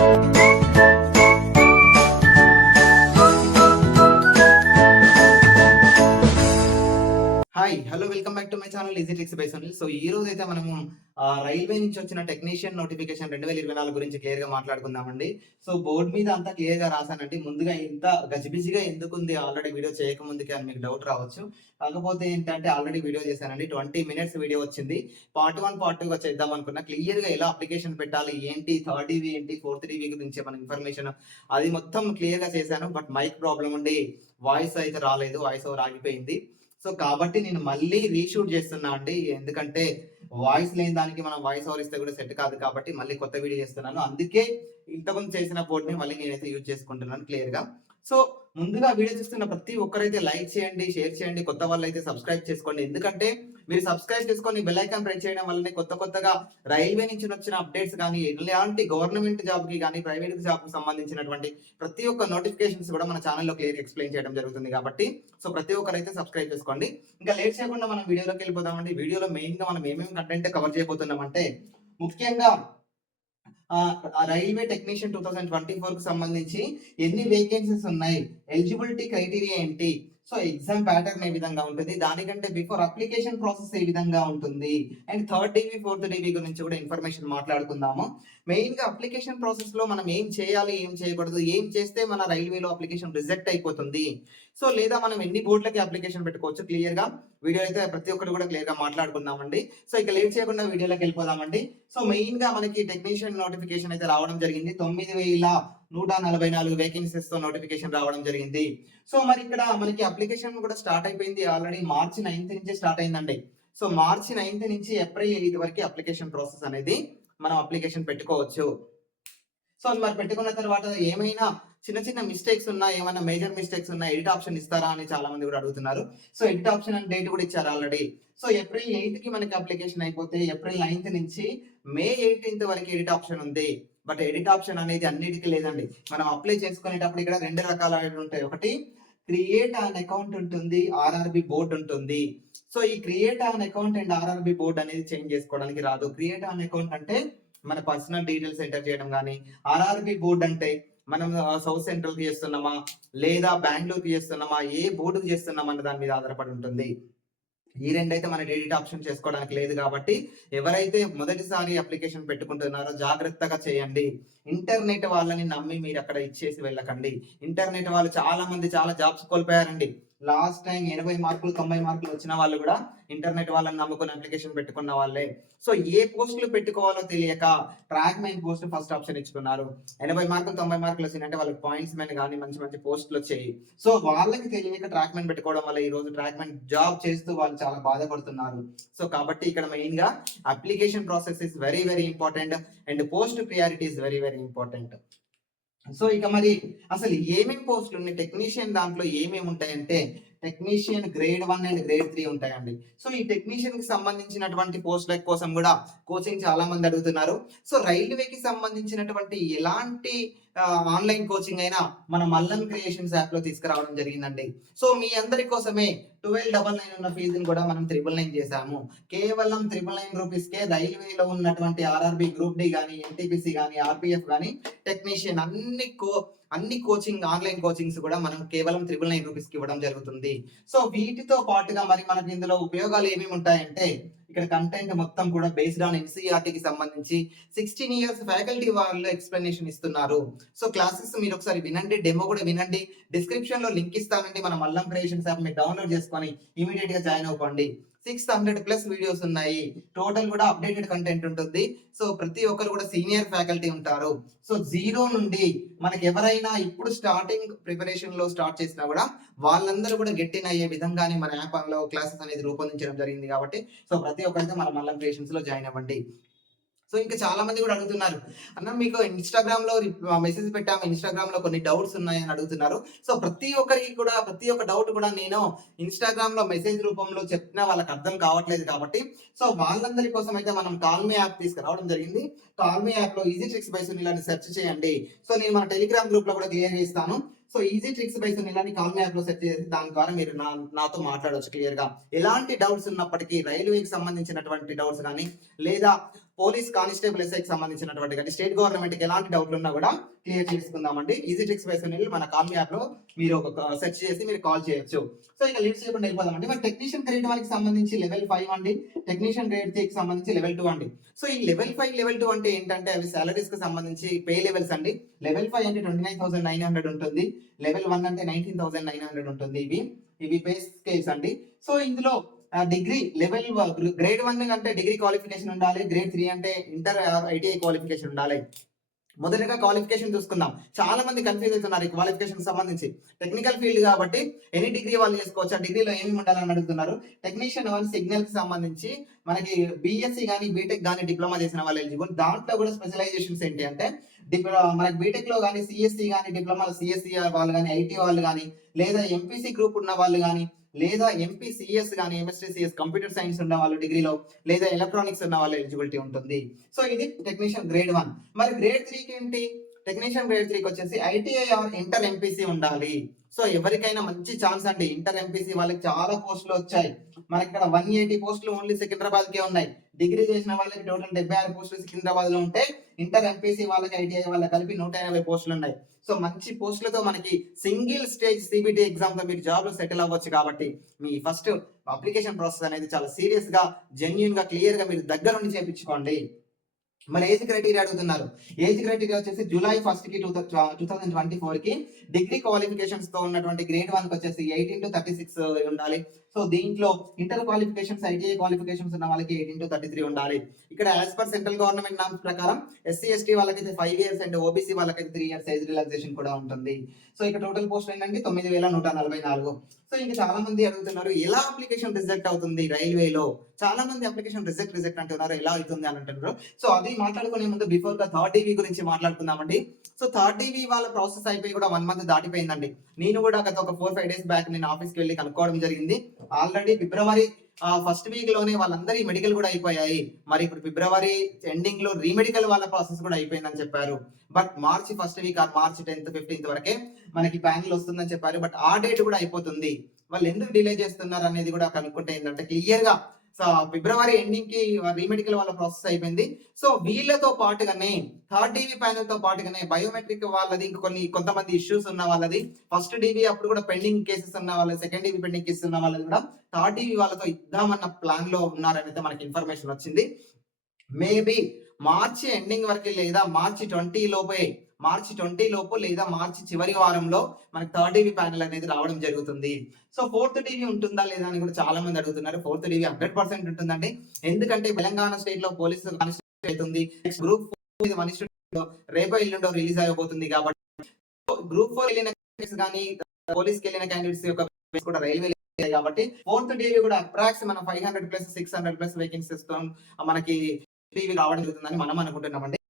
you డిజిటెక్స్ by so ఈ రోజు అయితే మనము రైల్వే నుంచి వచ్చిన టెక్నీషియన్ నోటిఫికేషన్ రెండు వేల ఇరవై నాలుగు గురించి క్లియర్గా మాట్లాడుకుందామండి. సో బోర్డు మీద అంతా క్లియర్గా రాశానండి. ముందుగా ఇంత గజిబిజిగా ఎందుకు ఉంది ఆల్రెడీ వీడియో చేయక ముందుకే అని మీకు డౌట్ రావచ్చు. కాకపోతే ఏంటంటే ఆల్రెడీ వీడియో చేశానండి. ట్వంటీ మినిట్స్ వీడియో వచ్చింది. పార్ట్ వన్ పార్ట్ టూగా చేద్దాం అనుకున్నా. క్లియర్గా ఎలా అప్లికేషన్ పెట్టాలి ఏంటి థర్డ్ ఇవి ఏంటి ఫోర్త్ ఇవి గురించి మన ఇన్ఫర్మేషన్ అది మొత్తం క్లియర్గా చేశాను. బట్ మైక్ ప్రాబ్లం ఉండి వాయిస్ అయితే రాలేదు. వాయిస్ ఓవర్ ఆగిపోయింది. సో కాబట్టి నేను మళ్ళీ రీషూట్ చేస్తున్నా అండి. ఎందుకంటే వాయిస్ లేని దానికి మనం వాయిస్ ఓవర్ ఇస్తే కూడా సెట్ కాదు కాబట్టి మళ్ళీ కొత్త వీడియో చేస్తున్నాను. అందుకే ఇంతకుముందు చేసిన బోర్డ్ని మళ్ళీ నేనైతే యూజ్ చేసుకుంటున్నాను క్లియర్గా సో ముందుగా వీడియో చూస్తున్న ప్రతి ఒక్కరైతే లైక్ చేయండి షేర్ చేయండి కొత్త వాళ్ళు అయితే సబ్స్క్రైబ్ చేసుకోండి. ఎందుకంటే మీరు సబ్స్క్రైబ్ చేసుకొని బెల్ ఐకాన్ ప్రెస్ చేయడం వల్లనే కొత్త కొత్తగా రైల్వే నుంచి వచ్చిన అప్డేట్స్ కానీ ఎలాంటి గవర్నమెంట్ జాబ్కి కానీ ప్రైవేట్ జాబ్కి సంబంధించినటువంటి ప్రతి ఒక్క నోటిఫికేషన్స్ కూడా మన ఛానల్లో క్లియర్ ఎక్స్ప్లెయిన్ చేయడం జరుగుతుంది కాబట్టి సో ప్రతి ఒక్కరైతే సబ్స్క్రైబ్ చేసుకోండి. ఇంకా లేట్ చేయకుండా మనం వీడియోలోకి వెళ్ళిపోదామండి. వీడియోలో మెయిన్గా మనం ఏమేమి కంటెంట్ కవర్ చేయబోతున్నాం అంటే ముఖ్యంగా railway technician two thousand twenty ఫోర్కు సంబంధించి ఎన్ని వేకెన్సీస్ ఉన్నాయి? ఎలిజిబిలిటీ క్రైటీరియా ఏంటి? సో ఎగ్జామ్ ప్యాటర్న్ ఏ విధంగా ఉంటుంది? దానికంటే బిఫోర్ అప్లికేషన్ ప్రాసెస్ ఏ విధంగా ఉంటుంది? And third DV fourth DV గురించి కూడా ఇన్ఫర్మేషన్ మాట్లాడుకుందాము. మెయిన్గా అప్లికేషన్ ప్రాసెస్లో మనం ఏం చేయాలి ఏం చేయకూడదు ఏం చేస్తే మన రైల్వేలో అప్లికేషన్ రిజెక్ట్ అయిపోతుంది? సో లేదా మనం ఎన్ని బోర్డులకి అప్లికేషన్ పెట్టుకోవచ్చు? క్లియర్గా? వీడియో అయితే ప్రతి ఒక్కరు కూడా క్లియర్గా మాట్లాడుకుందామండి. సో ఇక లేట్ చేయకుండా వీడియోలోకి వెళ్ళిపోదామండి. సో మెయిన్గా మనకి టెక్నీషియన్ నోటిఫికేషన్ అయితే రావడం జరిగింది. తొమ్మిది వేల నూట నలభై నాలుగు వేకెన్సీస్తో నోటిఫికేషన్ రావడం జరిగింది. సో మరి ఇక్కడ మనకి అప్లికేషన్ కూడా స్టార్ట్ అయిపోయింది. ఆల్రెడీ మార్చి నైన్త్ నుంచి స్టార్ట్ అయిందండి. సో మార్చి నైన్త్ నుంచి ఏప్రిల్ ఎయిత్ వరకు అప్లికేషన్ ప్రాసెస్ అనేది మనం అప్లికేషన్ పెట్టుకోవచ్చు. సో మరి పెట్టుకున్న తర్వాత ఏమైనా చిన్న చిన్న మిస్టేక్స్ ఉన్నా ఏమైనా మేజర్ మిస్టేక్స్ ఉన్నా ఎడిట్ ఆప్షన్ ఇస్తారా అని చాలా మంది కూడా అడుగుతున్నారు. సో ఎడిట్ ఆప్షన్ అని డేట్ కూడా ఇచ్చారు ఆల్రెడీ సో ఏప్రిల్ ఎయిత్కి మనకి అప్లికేషన్ అయిపోతే ఏప్రిల్ నైన్త్ నుంచి మే ఎయిటీన్త్ వరకు ఎడిట్ ఆప్షన్ ఉంది. బట్ ఎడిట్ ఆప్షన్ అనేది అన్నిటికీ లేదండి. మనం అప్లై చేసుకునేటప్పుడు ఇక్కడ రెండు రకాల ఉంటాయి. ఒకటి క్రియేట్ అన్ అకౌంట్ ఉంటుంది ఆర్ఆర్బి బోర్డ్ ఉంటుంది. సో ఈ create an account and RRB board అనేది చేంజ్ చేసుకోవడానికి రాదు. క్రియేట్ అన్ అకౌంట్ అంటే మన పర్సనల్ డీటెయిల్స్ ఎంటర్ చేయడం కానీ ఆర్ఆర్బి బోర్డ్ అంటే మనం సౌత్ సెంట్రల్కి చేస్తున్నామా లేదా బెంగళూరు చేస్తున్నామా ఏ బోర్డుకి చేస్తున్నామా అన్న దాని మీద ఆధారపడి ఉంటుంది. ఈ రెండైతే మన ఎడిట్ ఆప్షన్ చేసుకోవడానికి లేదు కాబట్టి ఎవరైతే మొదటిసారి అప్లికేషన్ పెట్టుకుంటున్నారో జాగ్రత్తగా చేయండి. ఇంటర్నెట్ వాళ్ళని నమ్మి మీరు అక్కడ ఇచ్చేసి వెళ్ళకండి. ఇంటర్నెట్ వాళ్ళు చాలా మంది చాలా జాబ్స్ కోల్పోయారండి. లాస్ట్ టైం ఎనభై మార్కులు తొంభై మార్కులు వచ్చిన వాళ్ళు కూడా ఇంటర్నెట్ వాళ్ళని నమ్ముకుని అప్లికేషన్ పెట్టుకున్న వాళ్ళే. సో ఏ పోస్టులు పెట్టుకోవాలో తెలియక track main post first option ఇచ్చుకున్నారు. ఎనభై మార్కులు తొంభై మార్కులు వచ్చిందంటే వాళ్ళకి పాయింట్స్ మెన్ కానీ మంచి మంచి పోస్టులు వచ్చాయి. సో వాళ్ళకి తెలియక ట్రాక్ మెన్ పెట్టుకోవడం వల్ల ఈ రోజు ట్రాక్ మెన్ జాబ్ చేస్తూ వాళ్ళు చాలా బాధపడుతున్నారు. సో కాబట్టి ఇక్కడ మెయిన్గా application process is very very important and post priority is very very important so ఇక మరి అసలు ఏమేమి పోస్టులు ఉన్నాయి? టెక్నీషియన్ దాంట్లో ఏమేమి ఉంటాయంటే technician grade one and grade three ఉంటాయండి. సో ఈ టెక్నీషియన్కి సంబంధించినటువంటి పోస్టుల కోసం కూడా కోచింగ్ చాలా మంది అడుగుతున్నారు సో రైల్వేకి సంబంధించినటువంటి ఎలాంటి ఆన్లైన్ కోచింగ్ అయినా మన మల్లన్ క్రియేషన్స్ యాప్లో తీసుకురావడం జరిగిందండి. సో మీ అందరి కోసమే ట్వెల్వ్ డబల్ నైన్ ఉన్న ఫీజుని కూడా మనం త్రిబుల్ నైన్ చేశాము. కేవలం త్రిబుల్ నైన్ రూపీస్ కే రైల్వేలో ఉన్నటువంటి ఆర్ఆర్బి గ్రూప్ డి కానీ ఎన్టీపీసీ కానీ ఆర్పిఎఫ్ కానీ టెక్నీషియన్ అన్ని కో అన్ని కోచింగ్ ఆన్లైన్ కోచింగ్స్ కూడా మనం కేవలం త్రిబుల్ నైన్ రూపీస్కి ఇవ్వడం జరుగుతుంది. సో వీటితో పాటుగా మరి మనకి ఇందులో ఉపయోగాలు ఏమేమి ఉంటాయంటే ఇక్కడ కంటెంట్ మొత్తం కూడా బేస్డ్ ఆన్ ఎన్సీఆర్టీ కి సంబంధించి సిక్స్టీన్ ఇయర్స్ ఫ్యాకల్టీ వాళ్ళు ఎక్స్ప్లెనేషన్ ఇస్తున్నారు. సో క్లాసెస్ మీరు ఒకసారి వినండి డెమో కూడా వినండి. డిస్క్రిప్షన్లో లింక్ ఇస్తామండి మన మల్లం క్రియేషన్స్ యాప్ మీరు డౌన్లోడ్ చేసుకొని ఇమీడియట్గా జాయిన్ అవ్వండి. సిక్స్ హండ్రెడ్ ప్లస్ వీడియోస్ ఉన్నాయి. టోటల్ కూడా అప్డేటెడ్ కంటెంట్ ఉంటుంది. సో ప్రతి ఒక్కరు కూడా సీనియర్ ఫ్యాకల్టీ ఉంటారు. సో జీరో నుండి మనకి ఎవరైనా ఇప్పుడు స్టార్టింగ్ ప్రిపరేషన్లో స్టార్ట్ చేసినా కూడా వాళ్ళందరూ కూడా గెట్టిన అయ్యే విధంగానే మన యాప్లో క్లాసెస్ అనేది రూపొందించడం జరిగింది కాబట్టి. సో ప్రతి ప్రతి ఒక్కరికి మన మల్లం క్రియేషన్స్లో జాయిన్ అవ్వండి. సో ఇంకా చాలా మంది కూడా అడుగుతున్నారు. అన్న మీకు ఇన్స్టాగ్రామ్లో మెసేజ్ పెట్టాము. ఇన్స్టాగ్రామ్లో కొన్ని డౌట్స్ ఉన్నాయని అడుగుతున్నారు. సో ప్రతి ఒక్కరికి కూడా ప్రతి ఒక్క డౌట్ కూడా నేను ఇన్స్టాగ్రామ్లో మెసేజ్ రూపంలో చెప్పినా వాళ్ళకి అర్థం కావట్లేదు కాబట్టి సో వాళ్ళందరి కోసం అయితే మనం కాల్మీ యాప్ తీసుకురావడం జరిగింది. కాల్మీ యాప్లో ఈజీ ట్రిక్స్ బై సునీల్ అని సెర్చ్ చేయండి. సో నేను మన టెలిగ్రామ్ గ్రూప్లో కూడా క్లియర్ చేస్తాను. So easy tricks by Sunil అని కాల్మీ యాప్లో సెర్చ్ చేసి దాని ద్వారా మీరు నా నాతో మాట్లాడవచ్చు క్లియర్గా. ఎలాంటి డౌట్స్ ఉన్నప్పటికీ రైల్వేకి సంబంధించినటువంటి డౌట్స్ కానీ లేదా పోలీస్ కానిస్టేబుల్ ఎస్ఐకి సంబంధించినటువంటి కానీ స్టేట్ గవర్నమెంట్కి ఎలాంటి డౌట్లు ఉన్నా కూడా క్లియర్ చేసుకుందామండి. ఈజీ ట్రిక్స్ బై మన కాల్ యాప్లో మీరు ఒక సెర్చ్ చేసి మీరు కాల్ చేయొచ్చు. సో ఇక లీవ్ చేయకుండా వెళ్ళిపోదామండి. మరి టెక్నీషియన్ గ్రేడ్ వాళ్ళకి సంబంధించి లెవెల్ ఫైవ్ అండి. టెక్నీషియన్ గ్రేడ్కి సంబంధించి లెవెల్ టూ అండి. సో ఈ లెవెల్ ఫైవ్ లెవెల్ టూ అంటే ఏంటంటే అవి సాలరీస్కి సంబంధించి పే లెవెల్స్ అండి. లెవెల్ ఫైవ్ అంటే twenty nine thousand nine hundred ఉంటుంది. లెవెల్ వన్ అంటే నైన్టీన్ థౌసండ్ నైన్ హండ్రెడ్ ఉంటుంది ఇవి. ఇవి పే స్కేల్స్ అండి. సో ఇందులో డిగ్రీ లెవెల్ గ్రేడ్ వన్ అంటే డిగ్రీ క్వాలిఫికేషన్ ఉండాలి గ్రేడ్ త్రీ అంటే ఇంటర్ ఐటీఐ క్వాలిఫికేషన్ ఉండాలి. మొదటగా క్వాలిఫికేషన్ చూసుకుందాం. చాలా మంది కన్ఫ్యూజ్ అవుతున్నారు ఈ క్వాలిఫికేషన్ సంబంధించి. టెక్నికల్ ఫీల్డ్ కాబట్టి ఎనీ డిగ్రీ వాళ్ళు చేసుకోవచ్చు ఆ డిగ్రీలో ఏమి ఉండాలని అడుగుతున్నారు. టెక్నీషియన్ వన్ సిగ్నల్కి సంబంధించి మనకి బీఎస్సీ కానీ బీటెక్ కానీ డిప్లొమా చేసిన వాళ్ళు ఎలిజిబుల్ దాంట్లో కూడా స్పెషలైజేషన్స్ ఏంటి అంటే మనకి బీటెక్లో కానీ సిఎస్సి కానీ డిప్లొమా సిఎస్సి వాళ్ళు కానీ ఐటీ వాళ్ళు కానీ లేదా ఎంపీసీ గ్రూప్ ఉన్న వాళ్ళు కానీ లేదా ఎంపీ సిఎస్ కానీ ఎంఎస్టీ సిఎస్ కంప్యూటర్ సైన్స్ ఉన్న వాళ్ళు డిగ్రీలో లేదా ఎలక్ట్రానిక్స్ ఉన్న వాళ్ళు ఎలిజిబిలిటీ ఉంటుంది. సో ఇది టెక్నీషియన్ గ్రేడ్ వన్ మరి గ్రేడ్ త్రీకి ఏంటి? టెక్నీషియన్ గ్రేడ్ త్రీకి వచ్చేసి ఐటీఐ ఆర్ ఇంటర్ ఎంపీసీ ఉండాలి. సో ఎవరికైనా మంచి ఛాన్స్ అండి. ఇంటర్ ఎంపీసీ వాళ్ళకి చాలా పోస్టులు వచ్చాయి. మనకి ఇక్కడ వన్ ఎయిటీ పోస్టులు ఓన్లీ సికింద్రాబాద్కే ఉన్నాయి. డిగ్రీ చేసిన వాళ్ళకి టోటల్ డెబ్బై ఆరు పోస్టులు సికింద్రాబాద్లో ఉంటే ఇంటర్ ఎంపీసీ వాళ్ళకి ఐటీఐ వాళ్ళకి కలిపి నూట ఎనభై పోస్టులు ఉన్నాయి. సో మంచి పోస్టులతో మనకి సింగిల్ స్టేజ్ సిబిటి ఎగ్జామ్తో మీరు జాబ్లో సెటిల్ అవ్వచ్చు కాబట్టి మీ ఫస్ట్ అప్లికేషన్ ప్రాసెస్ అనేది చాలా సీరియస్గా జెన్యున్గా క్లియర్గా మీరు దగ్గర నుండి చేపించుకోండి. మరి ఏజ్ క్రైటీరియా అడుగుతున్నారు. ఏజ్ క్రైటీరియా వచ్చేసి జూలై ఫస్ట్కి టూ టూ థౌసండ్ ట్వంటీ ఫోర్కి డిగ్రీ క్వాలిఫికేషన్స్తో ఉన్నటువంటి గ్రేడ్ వన్కి వచ్చేసి ఎయిటీన్ టు థర్టీ సిక్స్ ఉండాలి. సో దీంట్లో ఇంటర్ క్వాలిఫికేషన్స్ ఐటీఐ క్వాలిఫికేషన్స్ ఉన్న వాళ్ళకి ఎయిటీన్ టు థర్టీ త్రీ ఉండాలి. ఇక్కడ as per central government norms ప్రకారం ఎస్సీ ఎస్టీ వాళ్ళకైతే ఫైవ్ ఇయర్స్ అండ్ ఓబీసీ వాళ్ళకైతే త్రీ ఇయర్స్ ఏజ్ రిలాక్సేషన్ కూడా ఉంటుంది. సో ఇక్కడ టోటల్ పోస్ట్ ఏంటంటే తొమ్మిది వేల నూట నలభై నాలుగు. సో ఇంకా చాలా మంది అడుగుతున్నారు ఎలా అప్లికేషన్ రిజెక్ట్ అవుతుంది రైల్వేలో? చాలా మంది అప్లికేషన్ రిజెక్ట్ రిజెక్ట్ అంటున్నారు ఎలా అవుతుంది అని అంటున్నారు. సో అది మాట్లాడుకునే ముందు బిఫోర్గా థర్డ్ టీవీ గురించి మాట్లాడుకుందామండి. సో థర్డ్ టీవీ వాళ్ళ ప్రాసెస్ అయిపోయి కూడా వన్ మంత్ దాటిపోయిందండి. నేను కూడా గత ఒక ఫోర్ ఫైవ్ డేస్ బ్యాక్ నేను ఆఫీస్కి వెళ్ళి కనుక్కోవడం జరిగింది. ఆల్రెడీ ఫిబ్రవరి ఫస్ట్ వీక్లోనే వాళ్ళందరి మెడికల్ కూడా అయిపోయాయి. మరి ఇప్పుడు ఫిబ్రవరి ఎండింగ్లో రీమెడికల్ వాళ్ళ ప్రాసెస్ కూడా అయిపోయిందని చెప్పారు. But March first week or March tenth fifteenth వరకే మనకి ప్యానల్ వస్తుందని చెప్పారు. బట్ ఆ డేట్ కూడా అయిపోతుంది. వాళ్ళు ఎందుకు డిలే చేస్తున్నారు అనేది కూడా కనుక్కుంటే ఏంటంటే క్లియర్గా ఫిబ్రవరి ఎండింగ్కి రీమెడికల్ వాళ్ళ ప్రాసెస్ అయిపోయింది. సో వీళ్ళతో పాటుగానే థర్డ్ డివి ప్యానెల్తో పాటుగానే బయోమెట్రిక్ వాళ్ళది ఇంక కొన్ని కొంతమంది ఇష్యూస్ ఉన్న వాళ్ళది. ఫస్ట్ డివి అప్పుడు కూడా పెండింగ్ కేసెస్ ఉన్న వాళ్ళు సెకండ్ డివి పెండింగ్ కేసెస్ ఉన్న వాళ్ళది కూడా థర్డ్ డివి వాళ్ళతో ఇద్దామన్న ప్లాన్లో ఉన్నారనైతే మనకి ఇన్ఫర్మేషన్ వచ్చింది. మేబీ మార్చి ఎండింగ్ వరకు లేదా మార్చి ట్వంటీ లోపే మార్చి ట్వంటీ లోపు లేదా మార్చి చివరి వారంలో మనకి థర్డ్ డివి ప్యానల్ అనేది రావడం జరుగుతుంది. సో ఫోర్త్ డివి ఉంటుందా లేదా అని కూడా చాలా మంది అడుగుతున్నారు. ఫోర్త్ డివి హండ్రెడ్ పర్సెంట్ ఉంటుందండి. ఎందుకంటే తెలంగాణ స్టేట్లో పోలీస్ అవుతుంది. గ్రూప్ ఫోర్ వన్ రేపో ఎల్లుండో రిలీజ్ అయిపోతుంది కాబట్టి. గ్రూప్ ఫోర్ వెళ్ళిన కానీ పోలీస్కి వెళ్ళిన క్యాండిడేట్స్ యొక్క కూడా రైల్వే కాబట్టి ఫోర్త్ డివి కూడా అప్రాక్స్ మన five hundred plus six hundred plus vacancies ఇస్తాం మనకి టీవీ రావడం జరుగుతుందని మనం అనుకుంటున్నామండి.